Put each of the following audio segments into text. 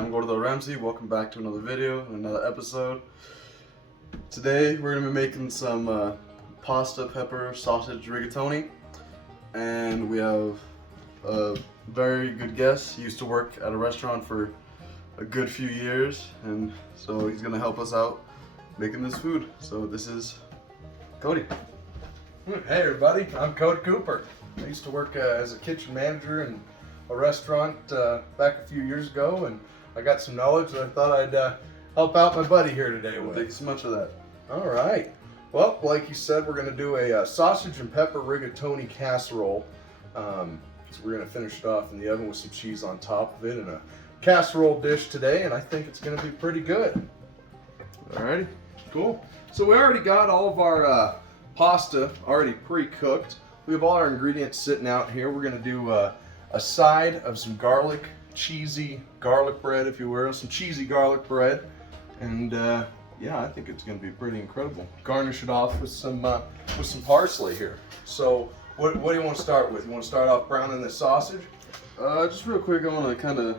I'm Gordo Ramsi. Welcome back to another video and another episode. Today we're going to be making some pasta, pepper, sausage rigatoni. And we have a very good guest. He used to work at a restaurant for a good few years, and so he's going to help us out making this food. So this is Cody. Hey everybody, I'm Cody Cooper. I used to work as a kitchen manager in a restaurant back a few years ago, and I got some knowledge that I thought I'd help out my buddy here today with. Thank you so much for that. All right. Well, like you said, we're going to do a sausage and pepper rigatoni casserole. So we're going to finish it off in the oven with some cheese on top of it in a casserole dish today, and I think it's going to be pretty good. Alrighty. Cool. So we already got all of our pasta already pre-cooked. We have all our ingredients sitting out here. We're going to do a side of some cheesy garlic bread, if you will, some cheesy garlic bread, and yeah, I think it's going to be pretty incredible. Garnish it off with some parsley here. So what do you want to start with? You want to start off browning the sausage? Just real quick, I want to kind of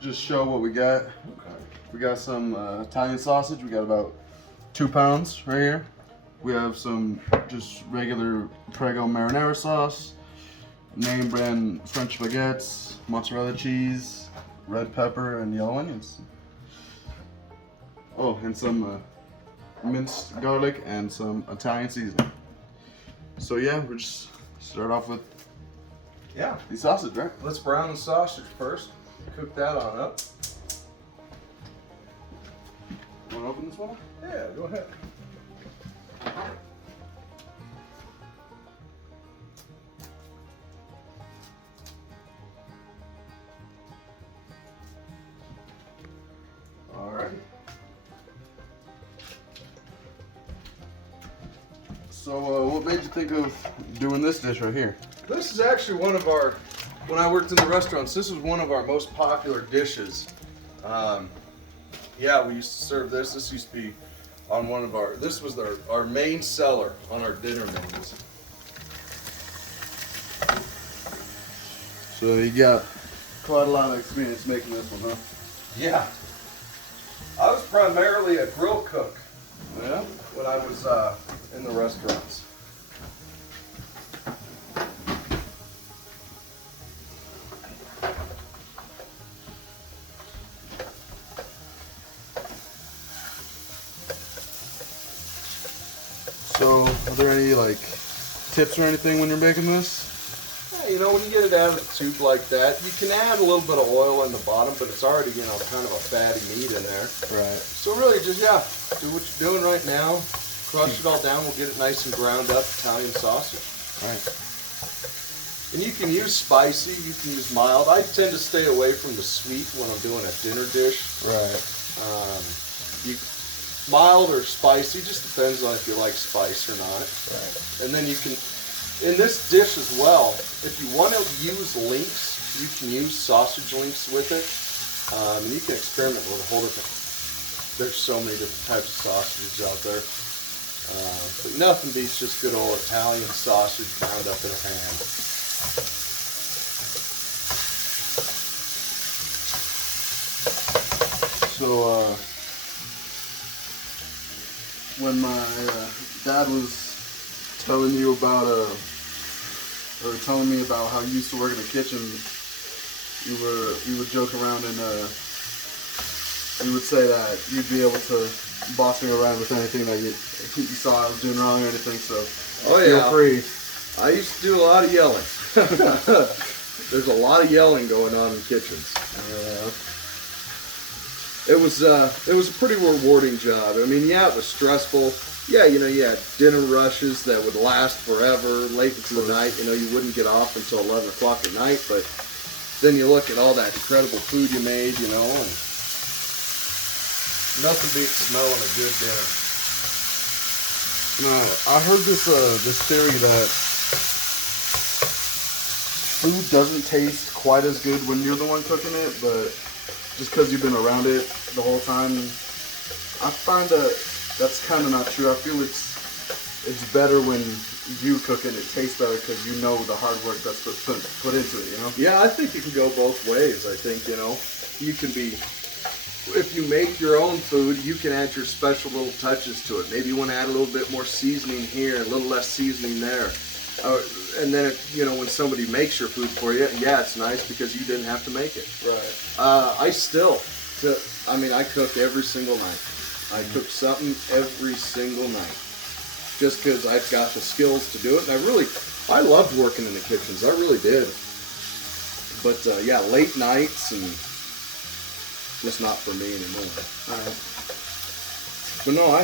just show what we got. Okay. We got some Italian sausage. We got about 2 pounds right here. We have some just regular Prego marinara sauce, name brand French baguettes, mozzarella cheese, red pepper, and yellow onions. Oh, and some minced garlic and some Italian seasoning. So yeah, we'll just start off with the sausage, right? Let's brown the sausage first. Cook that on up. You want to open this one? Yeah, go ahead. Alrighty. So what made you think of doing this dish right here? This is actually one of our, when I worked in the restaurants, this was one of our most popular dishes. Yeah, we used to serve this. This used to be on one of our, this was our main seller on our dinner menus. So you got quite a lot of experience making this one, huh? Yeah. I was primarily a grill cook Yeah? when I was in the restaurants. So are there any like tips or anything when you're making this? Yeah, you know, when you get it out of the tube like that, you can add a little bit of oil in the bottom, but it's already, you know, kind of a fatty meat in there. Right. So really just, do what you're doing right now. Crush it all down. We'll get it nice and ground up Italian sausage. Right. And you can use spicy, you can use mild. I tend to stay away from the sweet when I'm doing a dinner dish. Right. Mild or spicy, just depends on if you like spice or not. Right. And then you can, in this dish as well, if you want to use links, you can use sausage links with it. And you can experiment with a whole different, there's so many different types of sausages out there. But nothing beats just good old Italian sausage ground up in a pan. So when my dad was telling you about or telling me about how you used to work in the kitchen, you would joke around and you would say that you'd be able to boss me around with anything that you saw I was doing wrong or anything. So feel free. I used to do a lot of yelling. There's a lot of yelling going on in kitchens. It was a pretty rewarding job. I mean, yeah, it was stressful. Yeah, you know, you had dinner rushes that would last forever, late into the night. You know, you wouldn't get off until 11 o'clock at night. But then you look at all that incredible food you made, you know, and nothing beats smelling a good dinner. I heard this theory that food doesn't taste quite as good when you're the one cooking it, but just because you've been around it the whole time, I find that that's kind of not true. I feel it's better when you cook it. It tastes better because you know the hard work that's put into it. You know. Yeah, I think it can go both ways. I think, you know, you can be, if you make your own food, you can add your special little touches to it. Maybe you want to add a little bit more seasoning here, a little less seasoning there. And then, you know, when somebody makes your food for you, yeah, it's nice because you didn't have to make it. Right. I cook every single night. I cook something every single night. Just because I've got the skills to do it. And I loved working in the kitchens. I really did. But, yeah, late nights and just not for me anymore. All right. But no, I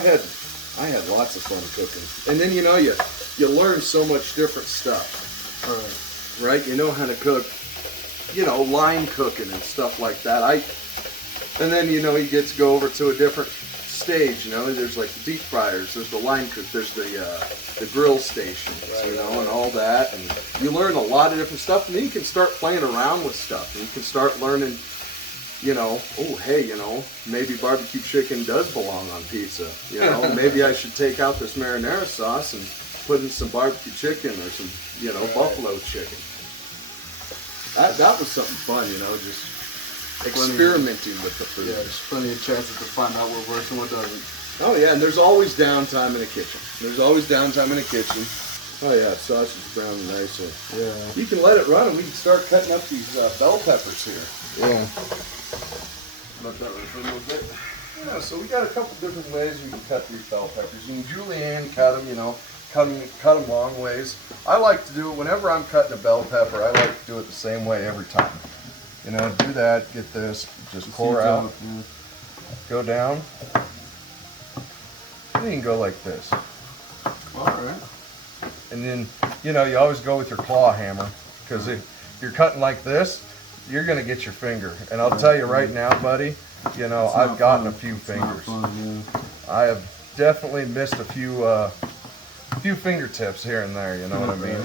had lots of fun cooking. And then, you know, you learn so much different stuff. All right? You know how to cook, you know, line cooking and stuff like that. And then, you know, you get to go over to a different stage, you know. There's like the deep fryers, there's the line cook, there's the grill stations, right, you know, and all that. And you learn a lot of different stuff, and then you can start playing around with stuff. And you can start learning, you know, oh, hey, you know, maybe barbecue chicken does belong on pizza. You know, maybe I should take out this marinara sauce and put in some barbecue chicken or some, you know, buffalo chicken. That was something fun, you know, just experimenting with the food. Yeah, there's plenty of chances to find out what works and what doesn't. Oh yeah, and there's always downtime in the kitchen. There's always downtime in the kitchen. Oh yeah, sausage brown nicer. Yeah. You can let it run, and we can start cutting up these bell peppers here. Yeah. Let that run for a little bit. Yeah, so we got a couple different ways we can cut these bell peppers. You can julienne cut them, you know, cut them long ways. I like to do it whenever I'm cutting a bell pepper. I like to do it the same way every time. You know, do that, get this, just pour out, go down, and you can go like this. All right. And then, you know, you always go with your claw hammer, because if you're cutting like this, you're going to get your finger. And I'll tell you right now, buddy, you know, I've gotten a few fingers. I have definitely missed a few fingertips here and there, you know what I mean?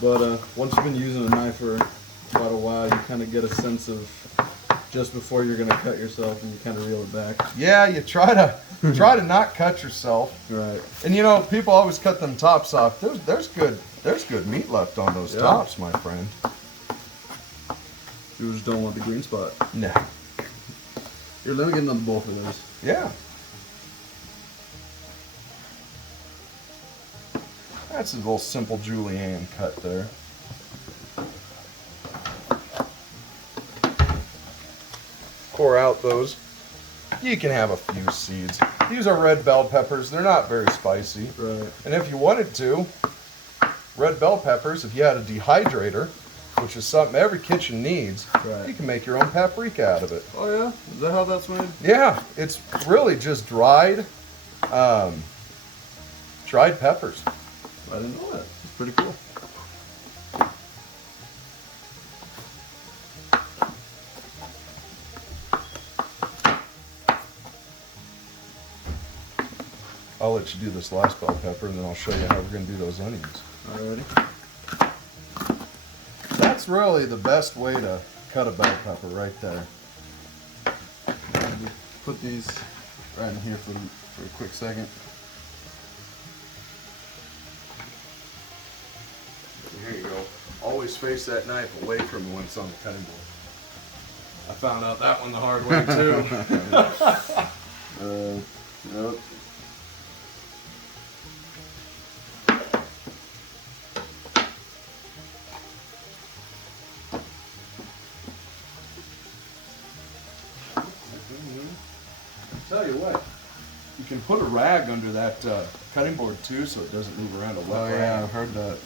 But once you've been using a knife for quite a while, you kind of get a sense of just before you're gonna cut yourself, and you kind of reel it back. Yeah, you try to not cut yourself. Right. And you know, people always cut them tops off. There's good meat left on those tops, my friend. You just don't want the green spot. No. Here, let me get another bowl for this. Yeah. That's a little simple julienne cut there. Core out those. You can have a few seeds. These are red bell peppers. They're not very spicy. Right. And if you wanted to, red bell peppers, if you had a dehydrator, which is something every kitchen needs, right, you can make your own paprika out of it. Oh yeah? Is that how that's made? Yeah, it's really just dried peppers. I didn't know that. It's pretty cool. I'll let you do this last bell pepper, and then I'll show you how we're going to do those onions. Alrighty. That's really the best way to cut a bell pepper, right there. Put these right in here for a quick second. Here you go. Always face that knife away from you when it's on the cutting board. I found out that one the hard way too. Yep. Tell you what, you can put a rag under that cutting board too, so it doesn't move around a wet rag. Yeah, I've heard that.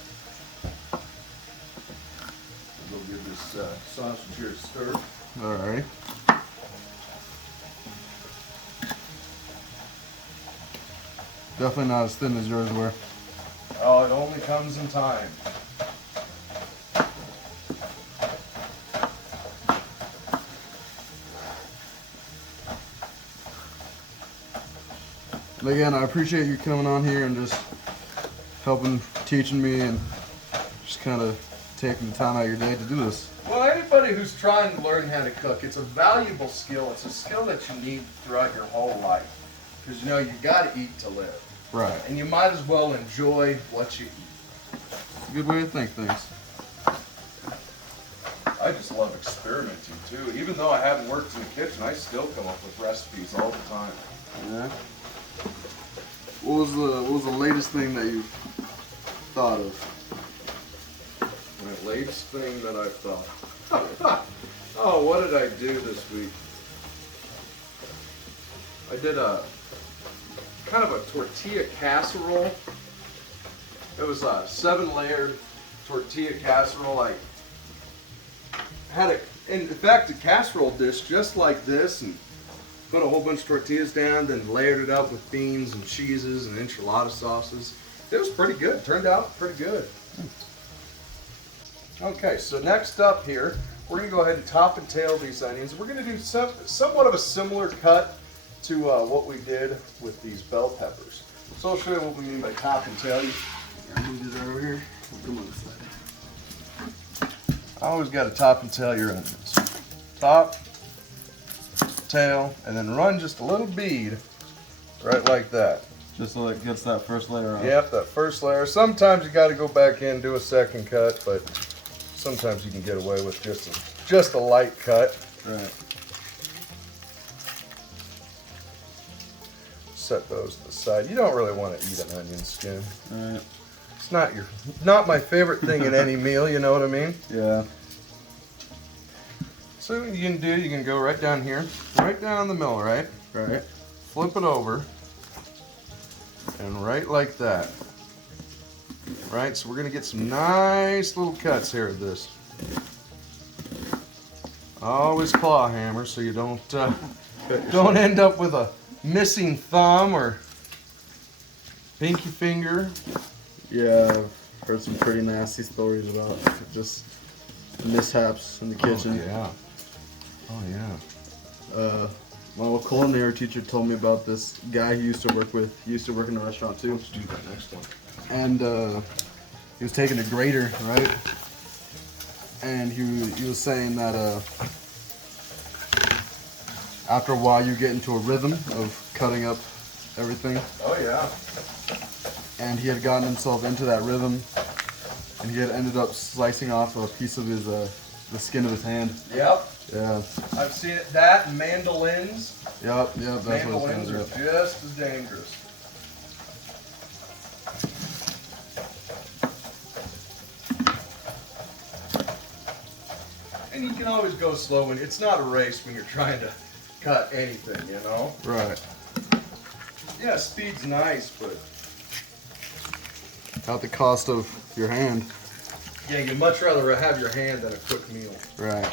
We'll give this sausage here a stir. Alright. Definitely not as thin as yours were. Oh, it only comes in time. But again, I appreciate you coming on here and just helping, teaching me, and just kind of taking the time out of your day to do this. Well, anybody who's trying to learn how to cook, it's a valuable skill. It's a skill that you need throughout your whole life. Because you know you got to eat to live. Right. And you might as well enjoy what you eat. Good way to think things. I just love experimenting too. Even though I haven't worked in the kitchen, I still come up with recipes all the time. Yeah. What was the latest thing that you thought of? The latest thing that I've thought. Oh, what did I do this week? I did a kind of a tortilla casserole. It was a 7-layered tortilla casserole. I had in fact, a casserole dish just like this, and put a whole bunch of tortillas down, then layered it up with beans and cheeses and enchilada sauces. It was pretty good. Turned out pretty good. Okay, so next up here, we're going to go ahead and top and tail these onions. We're going to do somewhat of a similar cut to what we did with these bell peppers. So I'll show you what we mean by top and tail. I'll move this over here. Come on this side. I always got to top and tail your onions. Top, tail, and then run just a little bead right like that. Just so it gets that first layer on. Yep, that first layer. Sometimes you got to go back in and do a second cut, but sometimes you can get away with just a light cut. Right. Set those to the side. You don't really want to eat an onion skin. Right. It's not my favorite thing in any meal, you know what I mean? Yeah. So what you can go right down here, right down the middle, right? Right. Flip it over, and right like that. Right, so we're gonna get some nice little cuts here of this. Always claw hammer so you don't end up with a missing thumb or pinky finger. Yeah, I've heard some pretty nasty stories about just mishaps in the kitchen. Oh yeah. My old culinary teacher told me about this guy he used to work with. He used to work in a restaurant too. Let's do that next one. And he was taking a grater, right? And he was saying that after a while you get into a rhythm of cutting up everything. Oh yeah. And he had gotten himself into that rhythm, and he had ended up slicing off a piece of his the skin of his hand. Yep. Yeah. I've seen it. That and mandolins. Yep. That's Mandolins what are it's just as dangerous. And you can always go slow, and it's not a race when you're trying to cut anything, you know? Right. Yeah, speed's nice, but At the cost of your hand. yeah, you'd much rather have your hand than a quick meal. Right.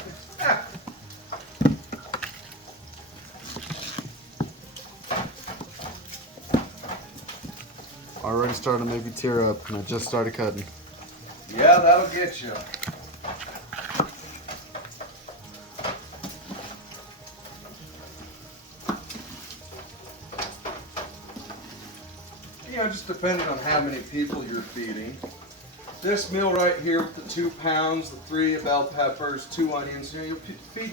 Already starting to make me tear up, and I just started cutting. Yeah, that'll get you. You know, just depending on how many people you're feeding. This meal right here with the 2 pounds, the 3 bell peppers, 2 onions, you know, you'll feed,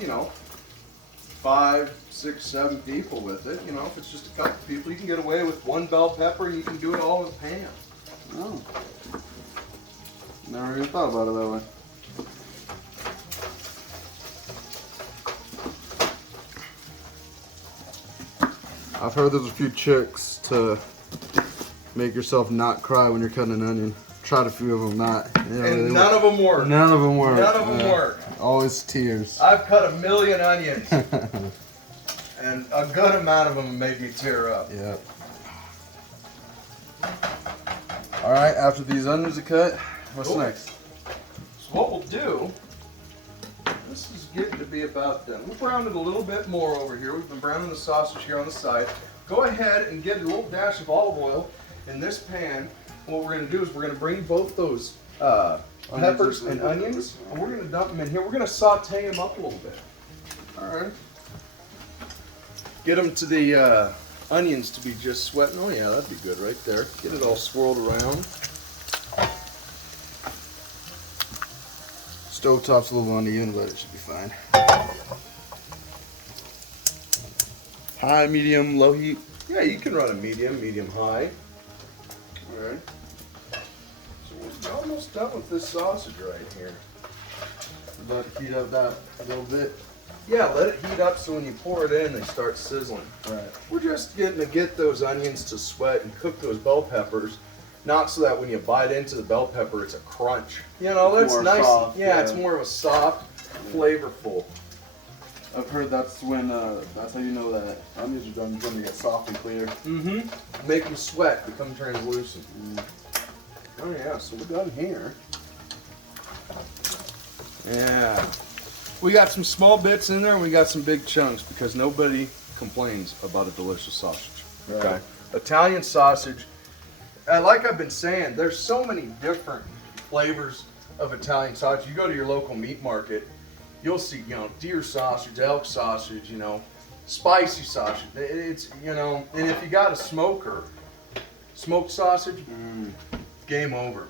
5, 6, 7 people with it. You know, if it's just a couple people, you can get away with 1 bell pepper and you can do it all in a pan. Oh. Never even thought about it that way. I've heard there's a few tricks to make yourself not cry when you're cutting an onion. Tried a few of them, not. Yeah, And none of them work. None of them work. None of them work. Always tears. I've cut 1,000,000 onions, and a good amount of them made me tear up. Yep. All right, after these onions are cut, what's Cool. next? So what we'll do, this is getting to be about done. We'll brown it a little bit more over here. We've been browning the sausage here on the side. Go ahead and get a little dash of olive oil in this pan. What we're going to do is we're going to bring both those peppers and onions, and we're going to dump them in here. We're going to saute them up a little bit. All right. Get them to the onions to be just sweating. Oh yeah, that'd be good right there. Get it all swirled around. Stovetop's a little uneven, but it should be fine. High, medium, low heat. Yeah, you can run a medium high. All right. So we're almost done with this sausage right here. About to heat up that a little bit. Yeah, let it heat up so when you pour it in, they start sizzling. Right. We're just getting to get those onions to sweat and cook those bell peppers, not so that when you bite into the bell pepper, it's a crunch. You know, It's that's more nice. soft, yeah, yeah. it's more of a soft, flavorful. I've heard that's when that's how you know that onions are done when they get soft and clear. Mm-hmm. Make them sweat, become translucent. Oh yeah, so we're done here. Yeah. We got some small bits in there and we got some big chunks because nobody complains about a delicious sausage. Right. Okay. Italian sausage, like I've been saying, there's so many different flavors of Italian sausage. You go to your local meat market, you'll see, you know, deer sausage, elk sausage, you know, spicy sausage. It's, you know, and if you got a smoker, smoked sausage, game over.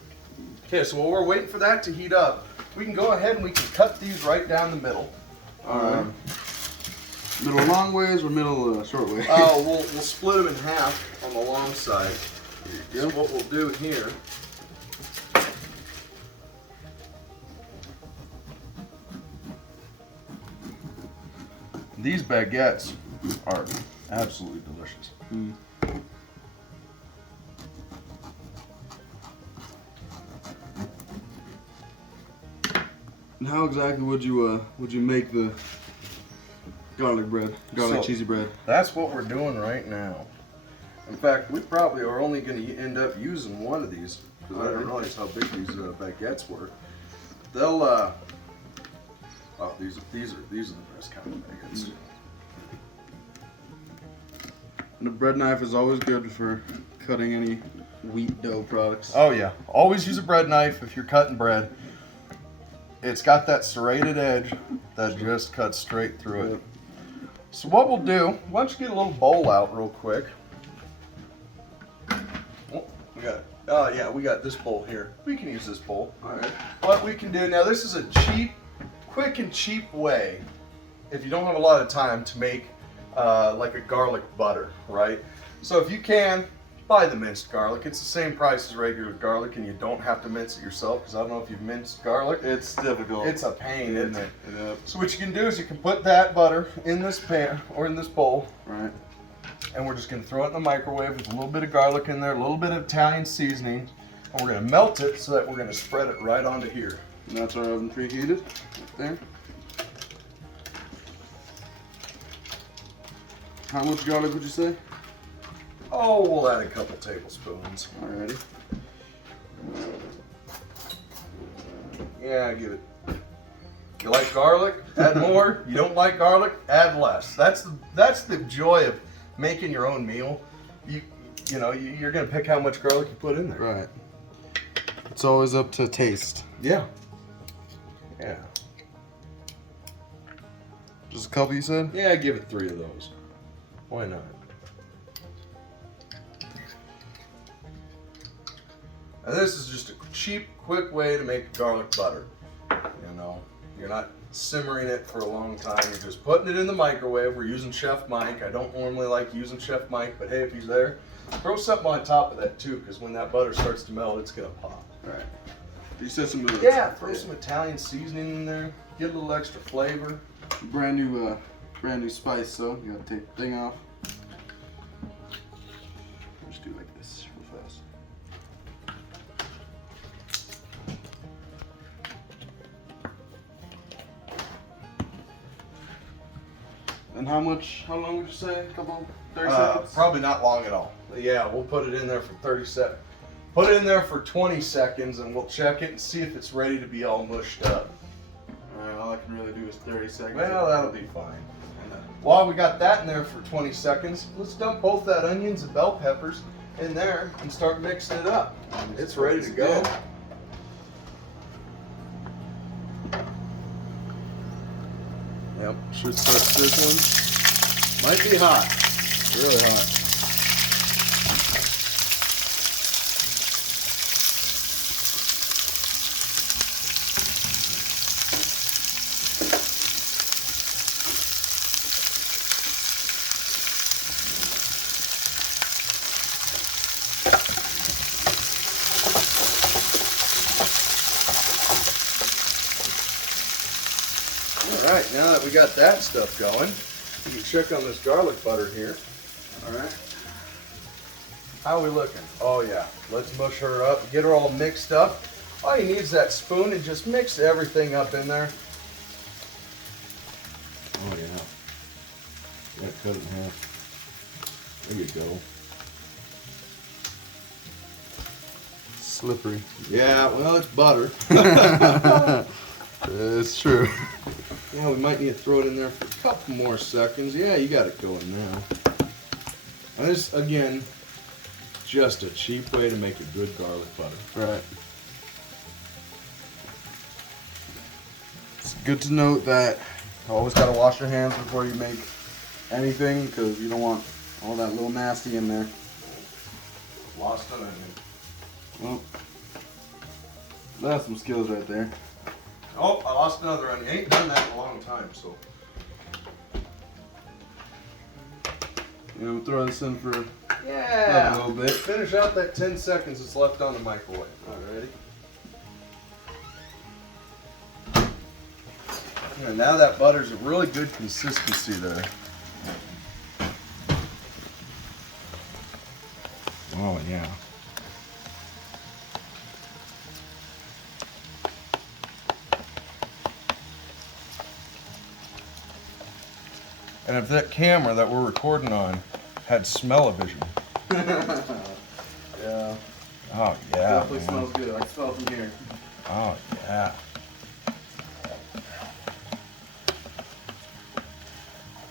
Okay, so while we're waiting for that to heat up, we can go ahead and we can cut these right down the middle. All right. Middle long ways or middle short ways? We'll split them in half on the long side. So what we'll do here, these baguettes are absolutely delicious. And how exactly would you make the garlic bread, cheesy bread? That's what we're doing right now. In fact, we probably are only going to end up using one of these because I didn't realize how big these baguettes were. They'll these are the best kind of baguettes. And a bread knife is always good for cutting any wheat dough products. Oh yeah, always use a bread knife if you're cutting bread. It's got that serrated edge that just cuts straight through it. So what we'll do, why don't you get a little bowl out real quick. Oh, we got this bowl here. We can use this bowl. All right. What we can do, now this is a quick and cheap way, if you don't have a lot of time, to make like a garlic butter, right? So if you can, buy the minced garlic. It's the same price as regular garlic and you don't have to mince it yourself because I don't know if you've minced garlic. It's difficult. It's a pain, isn't it? Yep. So what you can do is you can put that butter in this pan or in this bowl, Right. and we're just going to throw it in the microwave with a little bit of garlic in there, a little bit of Italian seasoning, and we're going to melt it so that we're going to spread it right onto here. And that's our oven preheated. Right there. How much garlic would you say? Oh, we'll add a couple tablespoons. Alrighty. Yeah, give it. You like garlic? Add more. You don't like garlic? Add less. That's the joy of making your own meal. You know, you're gonna pick how much garlic you put in there. Right. It's always up to taste. Yeah. Yeah. Just a couple, you said? Yeah, give it 3 of those. Why not? And this is just a cheap, quick way to make garlic butter. You know, you're not simmering it for a long time. You're just putting it in the microwave. We're using Chef Mike. I don't normally like using Chef Mike, but hey, if he's there, throw something on top of that too, because when that butter starts to melt, it's gonna pop. Right. You said some. Yeah, throw some Italian seasoning in there. Get a little extra flavor. Brand new spice. So you gotta take the thing off. Just do it like this real fast. And how long would you say? A couple, 30 seconds? Probably not long at all. Yeah, we'll put it in there for 30 seconds. Put it in there for 20 seconds and we'll check it and see if it's ready to be all mushed up. Alright, all I can really do is 30 seconds. Well, that'll be fine. While we got that in there for 20 seconds, let's dump both that onions and bell peppers in there and start mixing it up. It's ready to go. Yep, should start sizzling. Might be hot. Really hot. now that we got that stuff going, we can check on this garlic butter here. All right. How are we looking? Oh yeah, let's mush her up, get her all mixed up. All you need is that spoon and just mix everything up in there. Oh yeah. Yeah, cut it in half. There you go. Slippery. Yeah, well, it's butter. It's true. Yeah, we might need to throw it in there for a couple more seconds. Yeah, you got it going now. And this, again, just a cheap way to make a good garlic butter. Right. It's good to note that you always got to wash your hands before you make anything, because you don't want all that little nasty in there. Lost an onion. Well, that's some skills right there. Oh, I lost another onion. Ain't done that in a long time, so. You know, throw this in for Yeah. a little bit. Finish out that 10 seconds that's left on the microwave. Alrighty. And now that butter's a really good consistency there. Oh, yeah. And if that camera that we're recording on had smell-o-vision. Yeah. Oh, yeah. Definitely Man. smells good. I can smell it from here. Oh, yeah.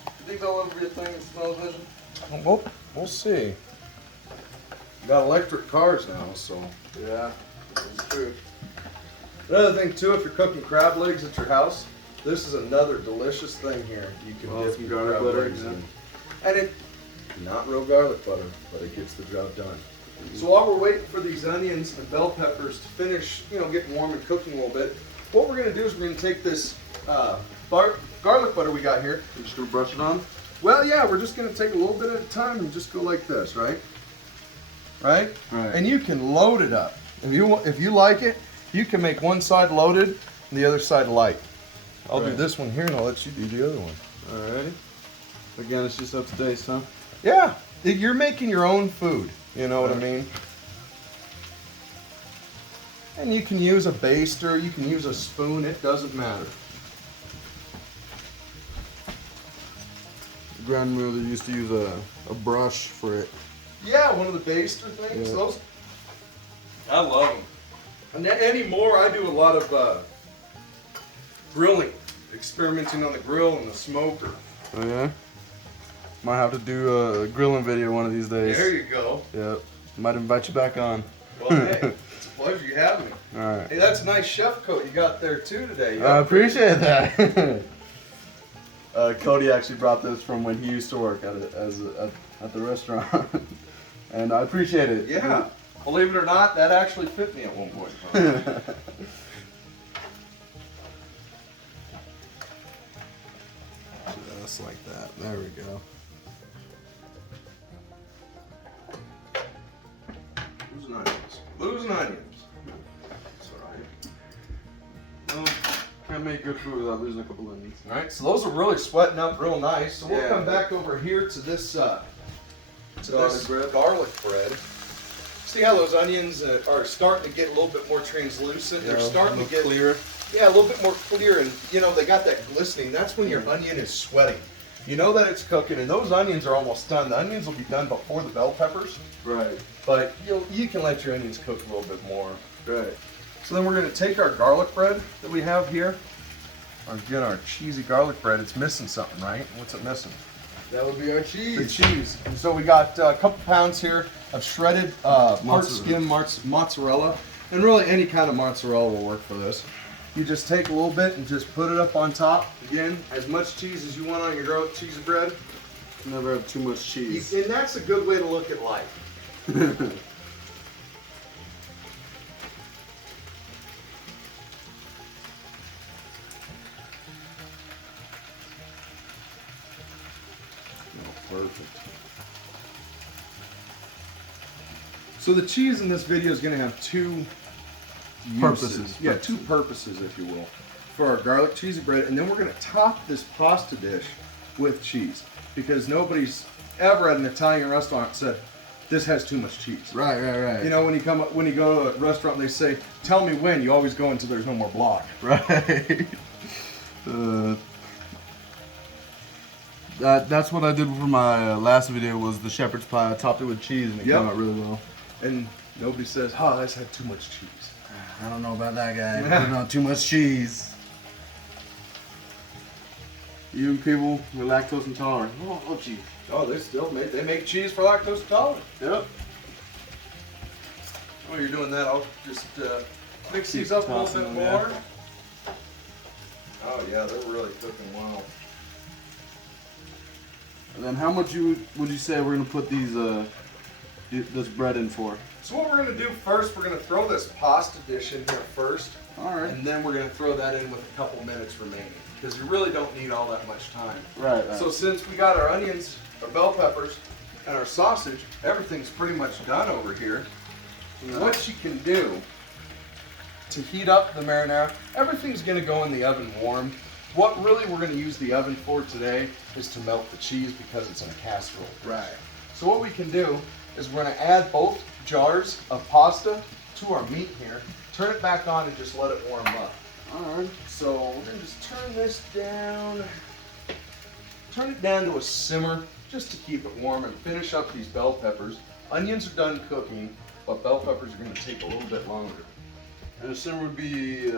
You think they'll ever be a thing that smells vision? Well, we'll see. Got electric cars now, so. Yeah, it's true. Another thing too, if you're cooking crab legs at your house, this is another delicious thing here. You can Oh, dip some your garlic crab butter, legs yeah. in. And it, not real garlic butter, but it gets the job done. So while we're waiting for these onions and bell peppers to finish, getting warm and cooking a little bit, what we're gonna do is we're gonna take this garlic butter we got here. You just gonna brush it on? Well, yeah, we're just gonna take a little bit at a time and just go like this, right? Right? Right. And you can load it up. If you like it, you can make one side loaded and the other side light. I'll do Right. this one here and I'll let you do the other one. Alrighty. Again, it's just up to taste, huh? Yeah, you're making your own food. You know what I mean? And you can use a baster, you can use a spoon, it doesn't matter. Grandmother used to use a brush for it. Yeah, one of the baster things. Yeah. Those, I love them. And anymore, I do a lot of grilling, experimenting on the grill and the smoker. Oh yeah? Might have to do a grilling video one of these days. There you go. Yep. Might invite you back on. Well, hey, it's a pleasure you have me. Alright. Hey, that's a nice chef coat you got there too today. You I appreciate that. Cody actually brought this from when he used to work at the restaurant. And I appreciate it. Yeah. Believe it or not, that actually fit me at one point in time. Just like that. There we go. Losing onions. Losing onions. That's alright. Well, can't make good food without losing a couple onions. Alright, so those are really sweating up real nice. So we'll Yeah. come back over here to this Garlic bread. garlic bread. See how those onions are starting to get a little bit more translucent? They're starting to get clearer. Yeah, a little bit more clear, and they got that glistening. That's when your onion is sweating. You know that it's cooking, and those onions are almost done. The onions will be done before the bell peppers, Right. but you can let your onions cook a little bit more. Right. So then we're going to take our garlic bread that we have here. Again, our cheesy garlic bread. It's missing something, right? What's it missing? That would be our The cheese. cheese. And so we got a couple pounds here of shredded part Mozzarella. skim mozzarella. And really any kind of mozzarella will work for this. You just take a little bit and just put it up on top. Again, as much cheese as you want on your garlic cheese bread. Never have too much cheese. And that's a good way to look at life. Perfect. So the cheese in this video is going to have two Purposes. uses. Yeah, two purposes, if you will. for our garlic cheesy bread, and then we're gonna top this pasta dish with cheese, because nobody's ever at an Italian restaurant said this has too much cheese. Right. You know, when you go to a restaurant, they say, "Tell me when." You always go until there's no more block. Right. That's what I did for my last video, was the shepherd's pie. I topped it with cheese and it came out really well. And nobody says, "Oh, that's had too much cheese." I don't know about that guy. Putting on too much cheese. Even people with lactose intolerant. Oh, cheese. Oh, they make cheese for lactose intolerant. Yep. While you're doing that, I'll just mix these up a little bit more. Oh yeah, they're really cooking well. And then how much would you say we're gonna put these this bread in for? So what we're gonna do first, we're gonna throw this pasta dish in here first. All right. And then we're gonna throw that in with a couple minutes remaining, because you really don't need all that much time. Right. So since we got our onions, our bell peppers, and our sausage, everything's pretty much done over here. What you can do to heat up the marinara, everything's gonna go in the oven warm. What really we're gonna use the oven for today is to melt the cheese, because it's in a casserole. Right. So what we can do is we're gonna add both jars of pasta to our meat here, turn it back on and just let it warm up. Alright. So we're gonna just turn this down, turn it down to a simmer just to keep it warm, and finish up these bell peppers. Onions are done cooking, but bell peppers are gonna take a little bit longer. And the simmer would be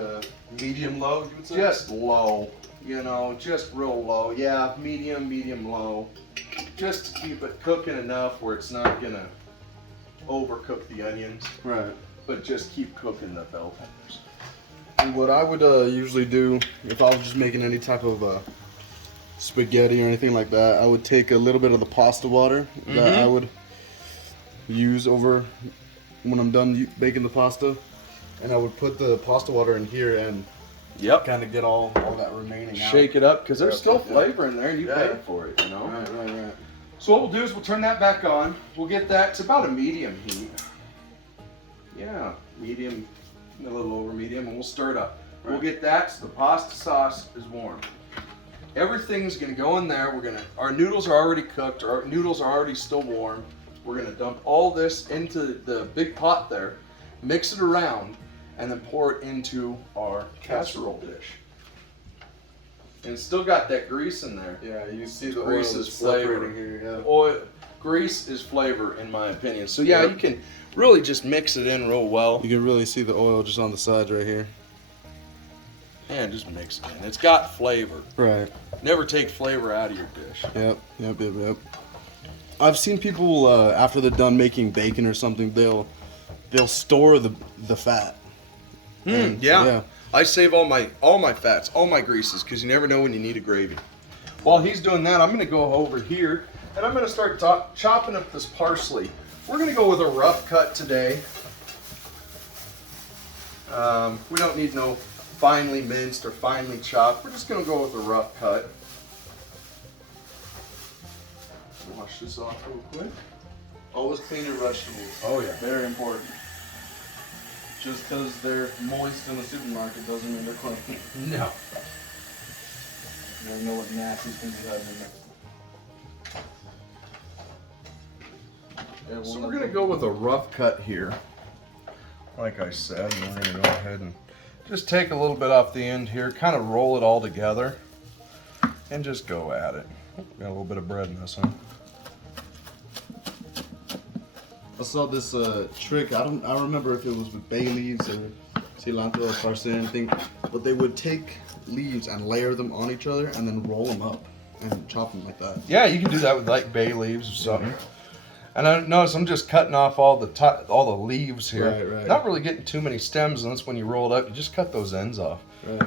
medium low, you would say? Just low, you know, just real low. Yeah, medium low. Just to keep it cooking enough where it's not gonna overcook the onions, Right. but just keep cooking the bell peppers. And what I would usually do, if I was just making any type of spaghetti or anything like that, I would take a little bit of the pasta water that I would use over when I'm done baking the pasta, and I would put the pasta water in here and kind of get all that remaining out. Shake it up, because there's still Yep. flavor in there, and you Yeah. paid for it, you know? Right. So what we'll do is we'll turn that back on. We'll get that to about a medium heat. Yeah, medium, a little over medium, and we'll stir it up. We'll get that so the pasta sauce is warm. Everything's gonna go in there. Our noodles are already cooked, our noodles are already still warm. We're gonna dump all this into the big pot there, mix it around, and then pour it into our casserole dish. And it's still got that grease in there. Yeah, you see the Grease oil is is flavor. separating here. Yeah. Oil, grease is flavor, in my opinion. So yeah, you can really just mix it in real well. You can really see the oil just on the sides right here. And just mix it in. It's got flavor. Right. Never take flavor out of your dish. Yep. I've seen people after they're done making bacon or something, they'll store the fat. And, Yeah. I save all my fats, all my greases, because you never know when you need a gravy. While he's doing that, I'm gonna go over here and I'm gonna start chopping up this parsley. We're gonna go with a rough cut today. We don't need no finely minced or finely chopped. We're just gonna go with a rough cut. Wash this off real quick. Always clean your vegetables. Oh yeah. Very important. Just because they're moist in the supermarket doesn't mean they're clean. No. You never know what nasty things you have in there. So we're gonna go with a rough cut here, like I said, and we're gonna go ahead and just take a little bit off the end here, kind of roll it all together, and just go at it. Got a little bit of bread in this one. I saw this trick. I remember if it was with bay leaves or cilantro or parsley or anything, but they would take leaves and layer them on each other and then roll them up and chop them like that. Yeah, you can do that with like bay leaves or something. And I notice I'm just cutting off all the leaves here. Right. Not really getting too many stems, and that's when you roll it up, you just cut those ends off. Right.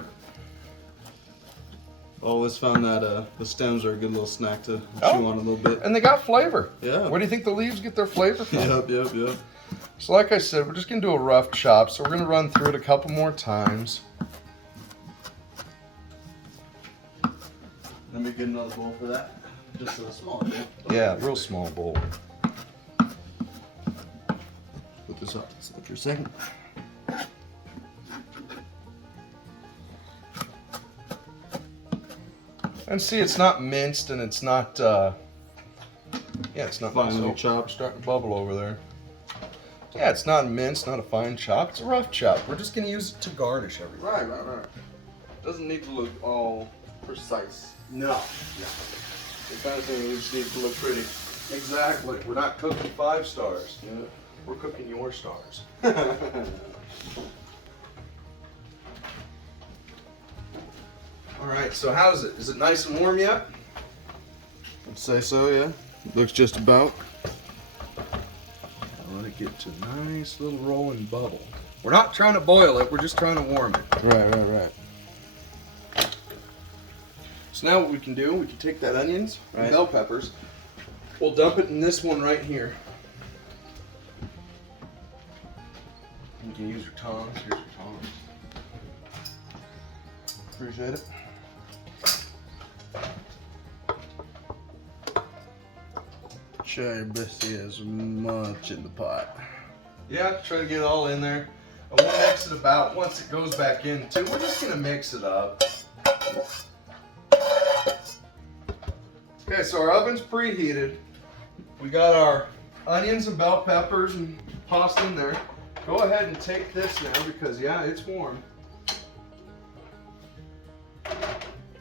Always found that the stems are a good little snack to chew on a little bit. And they got flavor. Yeah. Where do you think the leaves get their flavor from? Yep. So like I said, we're just gonna do a rough chop. So we're gonna run through it a couple more times. Let me get another bowl for that. Just a small bowl. Yeah, real small bowl. Put this up for a second. And see, it's not minced, and it's not, it's not Finely minced. chopped. Starting to bubble over there. Yeah, it's not minced, not a fine chop. It's a rough chop. We're just gonna use it to garnish everything. Right. Doesn't need to look all precise. No. The kind of thing that just needs to look pretty. Exactly. We're not cooking 5 stars. Yeah. We're cooking your stars. All right. So how's it? Is it nice and warm yet? I'd say so, yeah. Looks just about. Let it get to a nice little rolling bubble. We're not trying to boil it. We're just trying to warm it. Right. So now what we can do, we can take that onions and Right. bell peppers. We'll dump it in this one right here. You can use your tongs. Here's your tongs. Appreciate it. Try your best to get as much in the pot. Yeah, try to get it all in there. And we'll mix it about once it goes back in too. We're just gonna mix it up. Okay, so our oven's preheated. We got our onions and bell peppers and pasta in there. Go ahead and take this now because yeah, it's warm.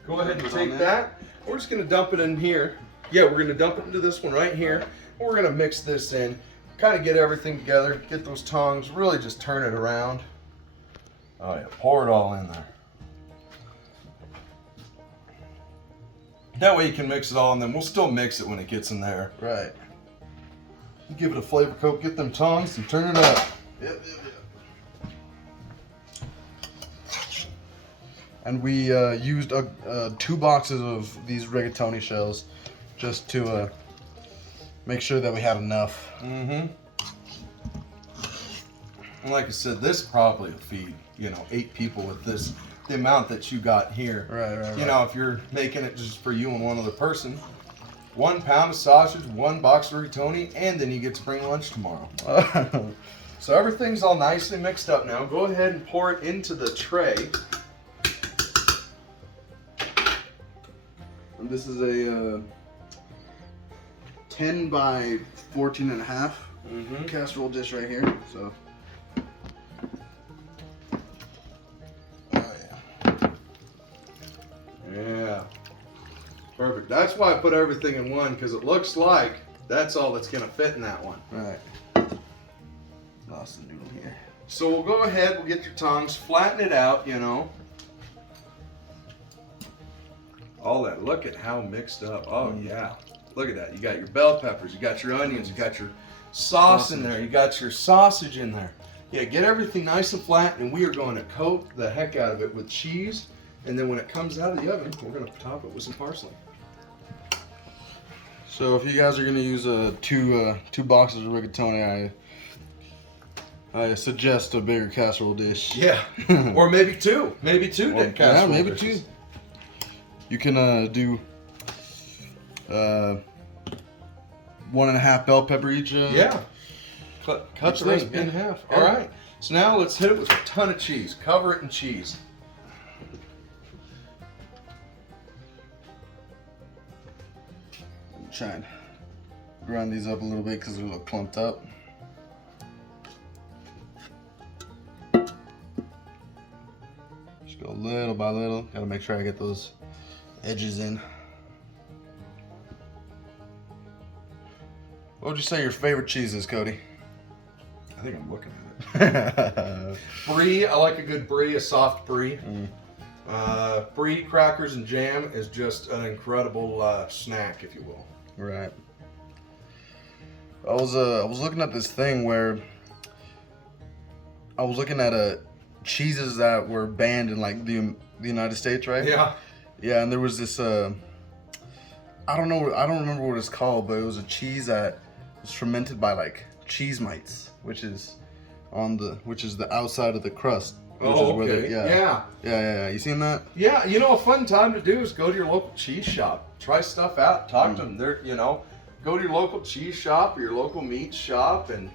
Go ahead and take that. We're just gonna dump it in here. Yeah, we're gonna dump it into this one right here. We're gonna mix this in, kind of get everything together, get those tongs, really just turn it around. Oh yeah, pour it all in there. That way you can mix it all and then we'll still mix it when it gets in there. Right. Give it a flavor coat, get them tongs and turn it up. Yep. And we used 2 boxes of these rigatoni shells just to make sure that we had enough. Mm-hmm. And like I said, this probably will feed, 8 people with this, the amount that you got here. Right. You know, if you're making it just for you and one other person, 1 pound of sausage, 1 box of rigatoni, and then you get to bring lunch tomorrow. So everything's all nicely mixed up now. Go ahead and pour it into the tray. And this is a 10 by 14 and a half casserole dish right here. So. Yeah. Perfect. That's why I put everything in one, because it looks like that's all that's going to fit in that one. Right. Lost the noodle here. So we'll go ahead, we'll get your tongs, flatten it out, All that. Look at how mixed up. Oh, yeah. Look at that. You got your bell peppers, you got your onions, you got your sauce in there, you got your sausage in there. Yeah, get everything nice and flat, and we are going to coat the heck out of it with cheese. And then when it comes out of the oven, we're going to top it with some parsley. So if you guys are gonna use two boxes of rigatoni, I suggest a bigger casserole dish. Yeah, or maybe 2. Maybe 2 Or, casserole maybe dishes. 2. You can do 1.5 bell pepper each. Yeah. Cut Each the thing, recipe in yeah. half. Yeah. All right. So now let's hit it with a ton of cheese. Cover it in cheese. Try and grind these up a little bit because they're a little clumped up. Just go little by little. Gotta make sure I get those edges in. What would you say your favorite cheese is, Cody? I think I'm looking at it. Brie. I like a good brie, a soft brie. Brie, crackers, and jam is just an incredible snack, if you will. Right. I was looking at this thing where I was looking at cheeses that were banned in like the United States, right? Yeah. Yeah, and there was this I don't remember what it's called, but it was a cheese that was fermented by like cheese mites, which is the outside of the crust. Which is where okay. Yeah. You seen that? Yeah, a fun time to do is go to your local cheese shop. Try stuff out. Talk to them. They're, go to your local cheese shop or your local meat shop, and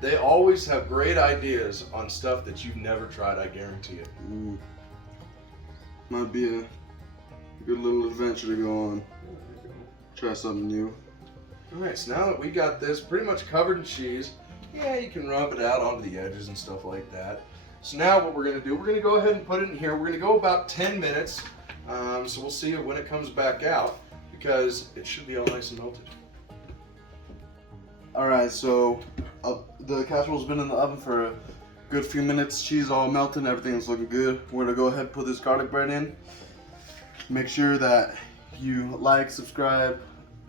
they always have great ideas on stuff that you've never tried, I guarantee it. Might be Good little adventure to go on. Try something new. Alright, so now that we got this pretty much covered in cheese, yeah, you can rub it out onto the edges and stuff like that. So now what we're going to do, we're going to go ahead and put it in here. We're going to go about 10 minutes. So we'll see it when it comes back out because it should be all nice and melted. Alright, so the casserole's been in the oven for a good few minutes. Cheese all melted, everything's looking good. We're going to go ahead and put this garlic bread in. Make sure that you like, subscribe,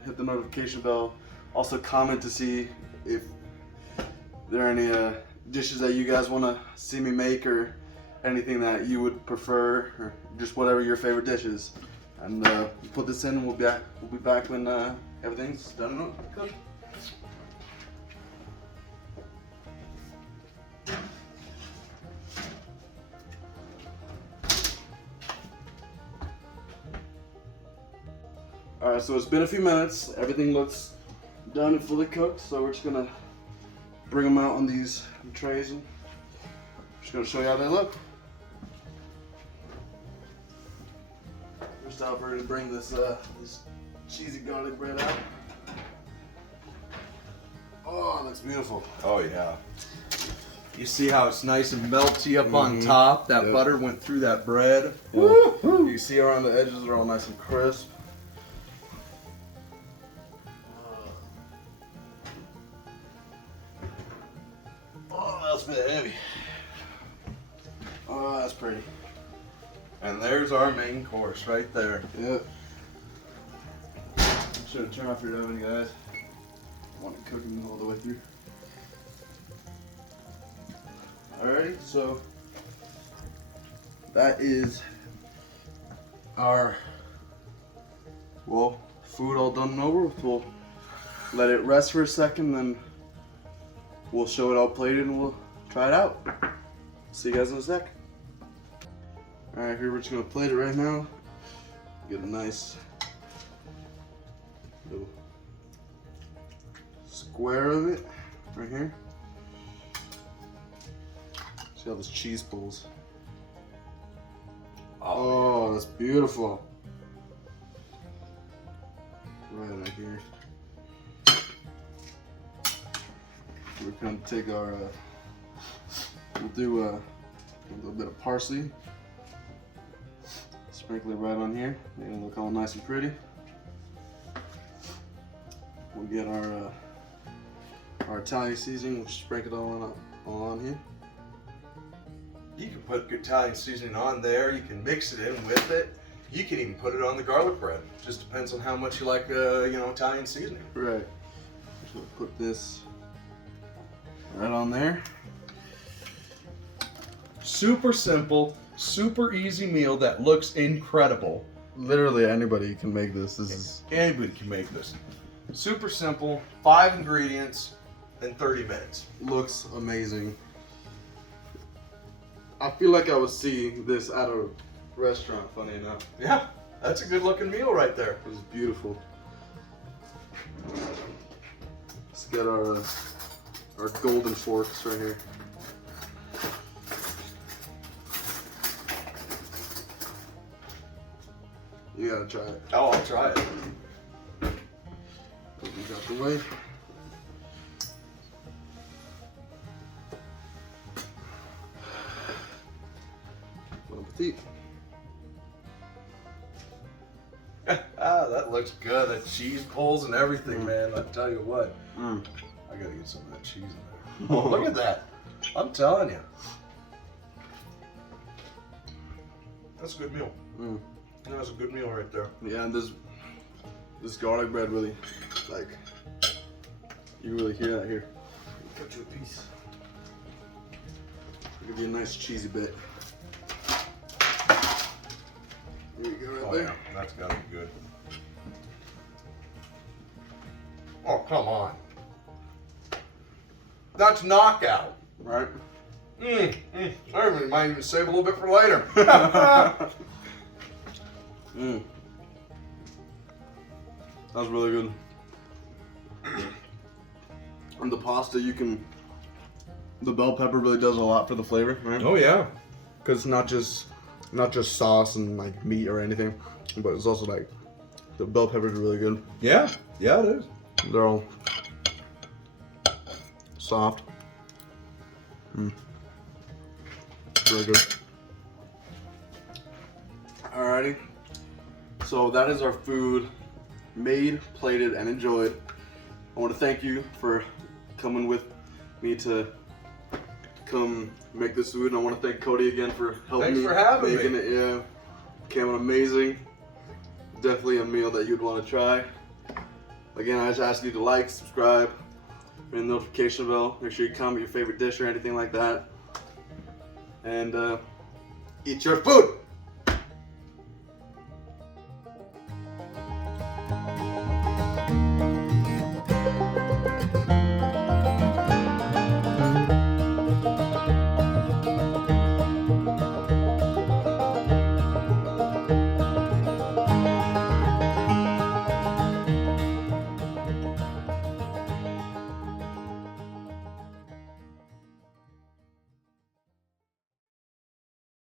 hit the notification bell. Also comment to see if there are any dishes that you guys want to see me make or anything that you would prefer or just whatever your favorite dish is. And put this in and we'll be back when everything's done and cooked. Alright, so it's been a few minutes. Everything looks done and fully cooked. So we're just gonna bring them out on these trays and just gonna show you how they look. First off, we're gonna bring this cheesy garlic bread out. Oh, it looks beautiful. Oh yeah. You see how it's nice and melty up on top? That butter went through that bread. Yeah. You see around the edges are all nice and crisp. That's a bit heavy. Oh, that's pretty. And there's our main course right there. Yep. Should have turned off your oven, guys. I want it cooking all the way through. Alrighty, so that is our food all done and over. We'll let it rest for a second, then we'll show it all plated and we'll try it out. See you guys in a sec. Alright, here we're just gonna plate it right now. Get a nice little square of it right here. See how this cheese pulls. Oh, that's beautiful. Right here. We're gonna take our, we'll do a little bit of parsley. Sprinkle it right on here. Make it look all nice and pretty. We'll get our Italian seasoning. We'll sprinkle it all on here. You can put Italian seasoning on there. You can mix it in with it. You can even put it on the garlic bread. Just depends on how much you like, Italian seasoning. Right. So we'll put this right on there. Super simple, super easy meal that looks incredible. Literally anybody can make this. Anybody can make this. Super simple, 5 ingredients in 30 minutes. Looks amazing. I feel like I would see this at a restaurant, funny enough. Yeah, that's a good looking meal right there. It was beautiful. Let's get our golden forks right here. You gotta try it. Oh, I'll try it. Put these out the way. Bon appetit. That looks good. That cheese pulls and everything, man. I tell you what. I gotta get some of that cheese in there. Oh, look at that. I'm telling you. That's a good meal. That's a good meal right there. Yeah, and this garlic bread really, like, you really hear that here. Cut you a piece. It'll give you a nice cheesy bit. There you go, right there. Yeah, that's gotta be good. Oh, come on. That's knockout. Right? I might even save a little bit for later. That was really good. And the pasta, the bell pepper really does a lot for the flavor, right? Oh yeah. Because it's not just not just sauce and like meat or anything, but it's also like the bell peppers are really good. Yeah, yeah, it is. They're all soft. Really good. Alrighty. So that is our food made, plated, and enjoyed. I want to thank you for coming with me to come make this food, and I want to thank Cody again for helping Thanks me for having making me. it. Yeah, came out amazing. Definitely a meal that you'd want to try. Again, I just ask you to like, subscribe, ring the notification bell. Make sure you comment your favorite dish or anything like that, and eat your food.